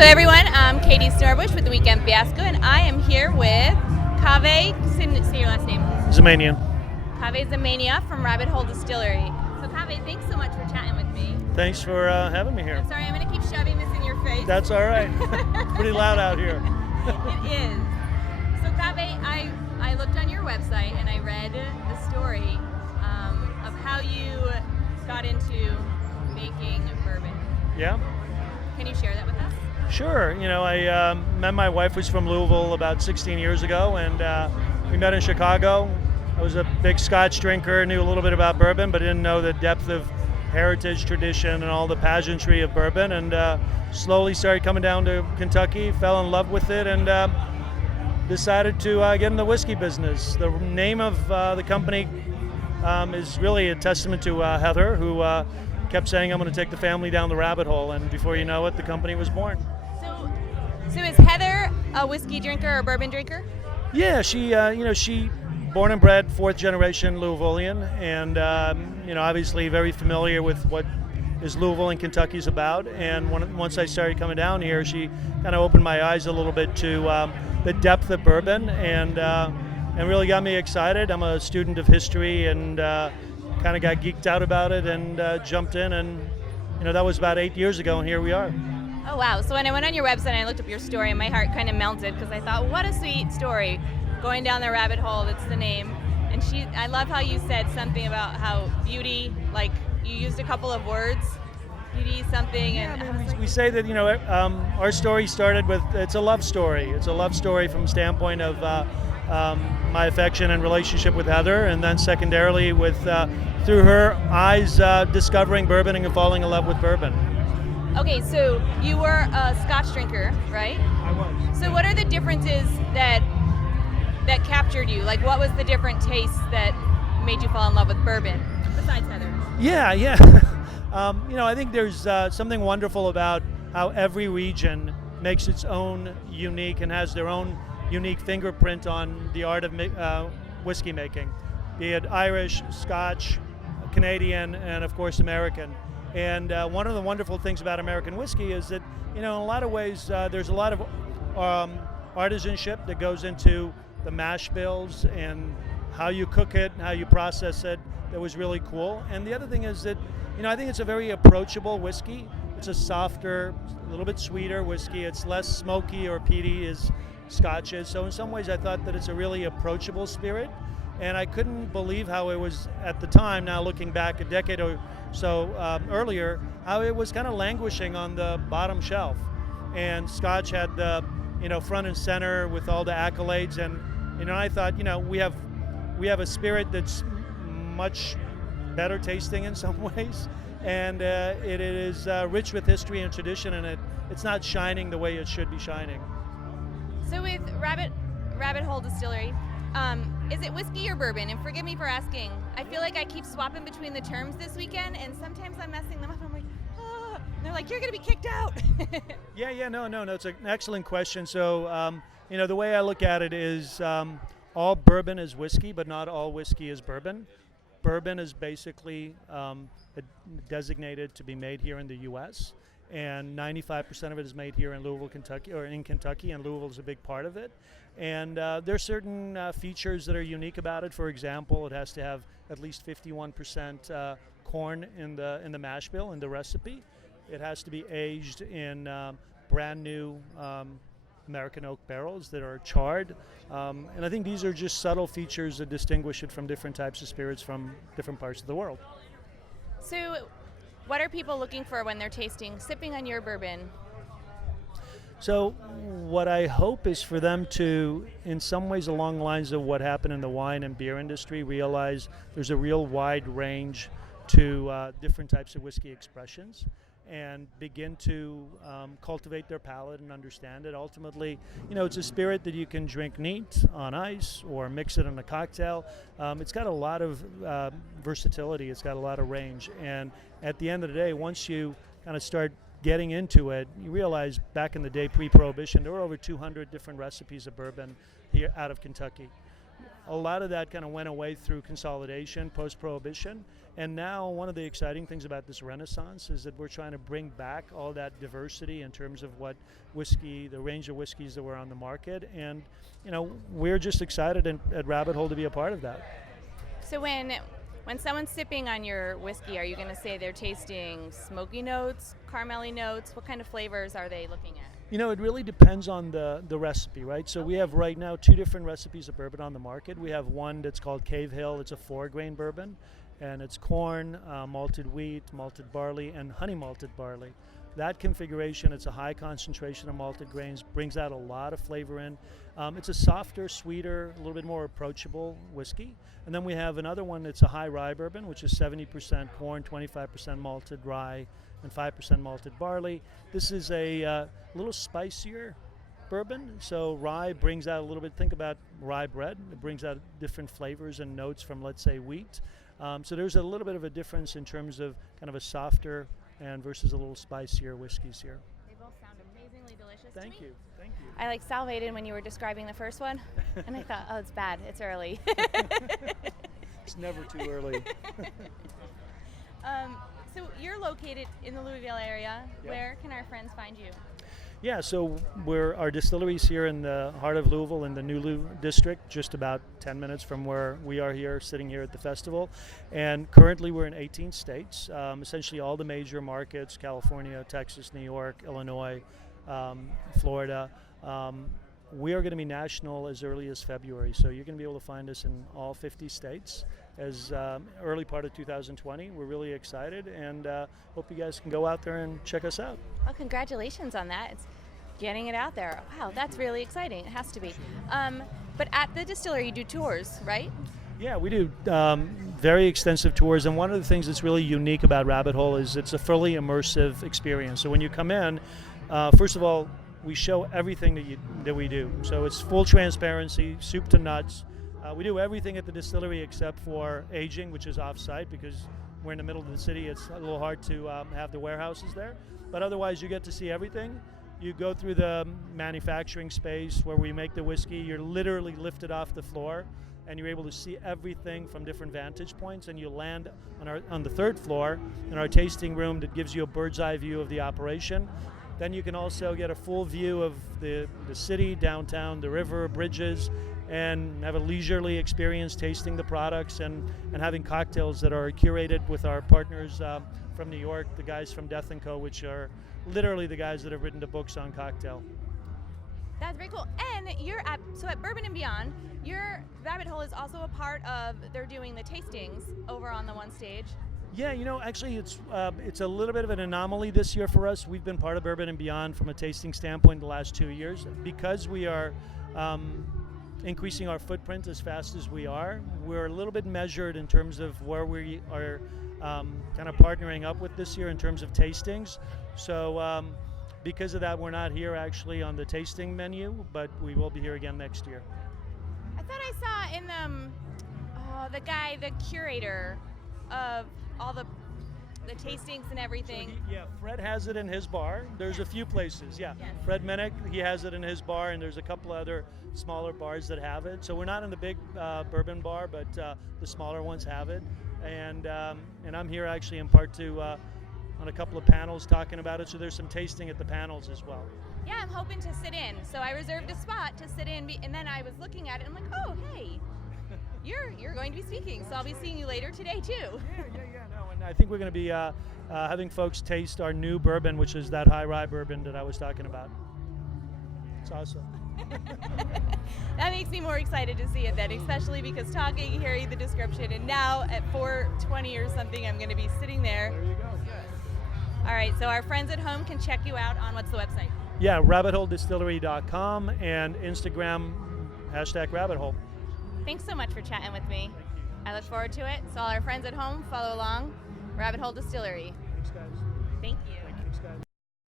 So everyone, I'm Katie Snorbush with the Weekend Fiasco, and I am here with Kaveh, say your last name. Zamanian. Kaveh Zamanian from Rabbit Hole Distillery. So Kaveh, thanks so much for chatting with me. Thanks for having me here. I'm sorry, I'm going to keep shoving this in your face. That's all right. Pretty loud out here. It is. So Kaveh, I looked on your website and I read the story of how you got into making bourbon. Yeah. Can you share that with us? Sure. You know, I met my wife was from Louisville about 16 years ago, and we met in Chicago. I was a big Scotch drinker, knew a little bit about bourbon, but didn't know the depth of heritage, tradition, and all the pageantry of bourbon, and slowly started coming down to Kentucky, fell in love with it, and decided to get in the whiskey business. The name of the company is really a testament to Heather, who kept saying, I'm going to take the family down the rabbit hole, and before you know it, the company was born. So is Heather a whiskey drinker or a bourbon drinker? Yeah, she born and bred, fourth generation Louisvillian, and obviously very familiar with what is Louisville and Kentucky's about. And once I started coming down here, she kind of opened my eyes a little bit to the depth of bourbon, and really got me excited. I'm a student of history, and kind of got geeked out about it, and jumped in, and that was about 8 years ago, and here we are. Oh wow! So when I went on your website and I looked up your story, and my heart kind of melted because I thought, what a sweet story. Going down the rabbit hole, that's the name. And I love how you said something about how beauty, like you used a couple of words, beauty something. Yeah, we say that, our story started with, it's a love story. It's a love story from the standpoint of my affection and relationship with Heather, and then secondarily with, through her eyes, discovering bourbon and falling in love with bourbon. Okay, so you were a Scotch drinker, right? I was. So what are the differences that captured you? Like, what was the different tastes that made you fall in love with bourbon, besides Heather? Yeah. I think there's something wonderful about how every region makes its own unique and has their own unique fingerprint on the art of whiskey making, be it Irish, Scotch, Canadian, and of course American. And one of the wonderful things about American whiskey is that, in a lot of ways, there's a lot of artisanship that goes into the mash bills and how you cook it, how you process it. That was really cool. And the other thing is that, I think it's a very approachable whiskey. It's a softer, a little bit sweeter whiskey. It's less smoky or peaty as Scotch is. So in some ways, I thought that it's a really approachable spirit. And I couldn't believe how it was at the time, now looking back a decade or so earlier, how it was kind of languishing on the bottom shelf. And Scotch had the, front and center with all the accolades. And, I thought, we have a spirit that's much better tasting in some ways. And it is rich with history and tradition, and it's not shining the way it should be shining. So with Rabbit Hole Distillery, is it whiskey or bourbon? And forgive me for asking. I feel like I keep swapping between the terms this weekend, and sometimes I'm messing them up. I'm like, and they're like, you're going to be kicked out. No. It's an excellent question. So, the way I look at it is all bourbon is whiskey, but not all whiskey is bourbon. Bourbon is basically designated to be made here in the U.S., and 95% of it is made here in Louisville, Kentucky, or in Kentucky, and Louisville is a big part of it. And there's certain features that are unique about it. For example, it has to have at least 51% corn in the mash bill, in the recipe. It has to be aged in brand new American oak barrels that are charred. And I think these are just subtle features that distinguish it from different types of spirits from different parts of the world. So what are people looking for when they're sipping on your bourbon? So what I hope is for them to, in some ways along the lines of what happened in the wine and beer industry, realize there's a real wide range to different types of whiskey expressions, and begin to cultivate their palate and understand it. Ultimately, it's a spirit that you can drink neat on ice or mix it in a cocktail. It's got a lot of versatility. It's got a lot of range. And at the end of the day, once you kind of start getting into it, you realize back in the day, pre-Prohibition, there were over 200 different recipes of bourbon here out of Kentucky. a lot of that kind of went away through consolidation, post-prohibition. And now one of the exciting things about this renaissance is that we're trying to bring back all that diversity in terms of what whiskey, the range of whiskeys that were on the market. And, we're just excited at Rabbit Hole to be a part of that. So when someone's sipping on your whiskey, are you going to say they're tasting smoky notes, caramelly notes? What kind of flavors are they looking at? It really depends on the recipe, right? So we have right now 2 different recipes of bourbon on the market. We have one that's called Cave Hill. It's a 4-grain bourbon, and it's corn, malted wheat, malted barley, and honey malted barley. That configuration, it's a high concentration of malted grains, brings out a lot of flavor in. It's a softer, sweeter, a little bit more approachable whiskey. And then we have another one that's a high rye bourbon, which is 70% corn, 25% malted rye, and 5% malted barley. This is a little spicier bourbon, so rye brings out a little bit, think about rye bread, it brings out different flavors and notes from, let's say, wheat. So there's a little bit of a difference in terms of kind of a softer and versus a little spicier whiskeys here. They both sound amazingly delicious Thank to me. you. Thank you. I salivated when you were describing the first one, and I thought, oh, it's bad, it's early. It's never too early. So you're located in the Louisville area. Yep. Where can our friends find you? Yeah, so our distillery's here in the heart of Louisville in the New Lou district, just about 10 minutes from where we are here, sitting here at the festival. And currently we're in 18 states, essentially all the major markets, California, Texas, New York, Illinois, Florida. We are going to be national as early as February, so you're going to be able to find us in all 50 states as early part of 2020. We're really excited, and hope you guys can go out there and check us out. Well, congratulations on that. It's getting it out there. Wow, that's really exciting. It has to be. But at the distillery, you do tours, right? Yeah, we do very extensive tours, and one of the things that's really unique about Rabbit Hole is it's a fully immersive experience. So when you come in, first of all, we show everything that we do. So it's full transparency, soup to nuts. We do everything at the distillery except for aging, which is off-site because we're in the middle of the city. It's a little hard to have the warehouses there. But otherwise, you get to see everything. You go through the manufacturing space where we make the whiskey. You're literally lifted off the floor, and you're able to see everything from different vantage points. And you land on the 3rd floor in our tasting room that gives you a bird's eye view of the operation. Then you can also get a full view of the city, downtown, the river, bridges, and have a leisurely experience tasting the products and having cocktails that are curated with our partners from New York, the guys from Death & Co., which are literally the guys that have written the books on cocktail. That's very cool. And you're at Bourbon and Beyond, your Rabbit Hole is also a part of, they're doing the tastings over on the one stage. Yeah, actually it's a little bit of an anomaly this year for us. We've been part of Bourbon and Beyond from a tasting standpoint the last 2 years. Because we are increasing our footprint as fast as we are, we're a little bit measured in terms of where we are kind of partnering up with this year in terms of tastings. So because of that, we're not here actually on the tasting menu, but we will be here again next year. I thought I saw in the curator of all the tastings and everything. So Fred has it in his bar. There's a few places, Yes. Fred Minnick, he has it in his bar, and there's a couple other smaller bars that have it. So we're not in the big bourbon bar, but the smaller ones have it. And I'm here actually in part two on a couple of panels talking about it. So there's some tasting at the panels as well. Yeah, I'm hoping to sit in. So I reserved a spot to sit in, and then I was looking at it, and I'm like, oh, hey. You're going to be speaking, so I'll be seeing you later today too. No, and I think we're going to be having folks taste our new bourbon, which is that high rye bourbon that I was talking about. It's awesome. That makes me more excited to see it then, especially because talking, hearing the description, and now at 4:20 or something, I'm going to be sitting there. There you go. All right, so our friends at home can check you out on what's the website? Yeah, rabbitholedistillery.com and Instagram #RabbitHole. Thanks so much for chatting with me. Thank you. I look forward to it. So all our friends at home, follow along. Rabbit Hole Distillery. Thanks, guys. Thank you.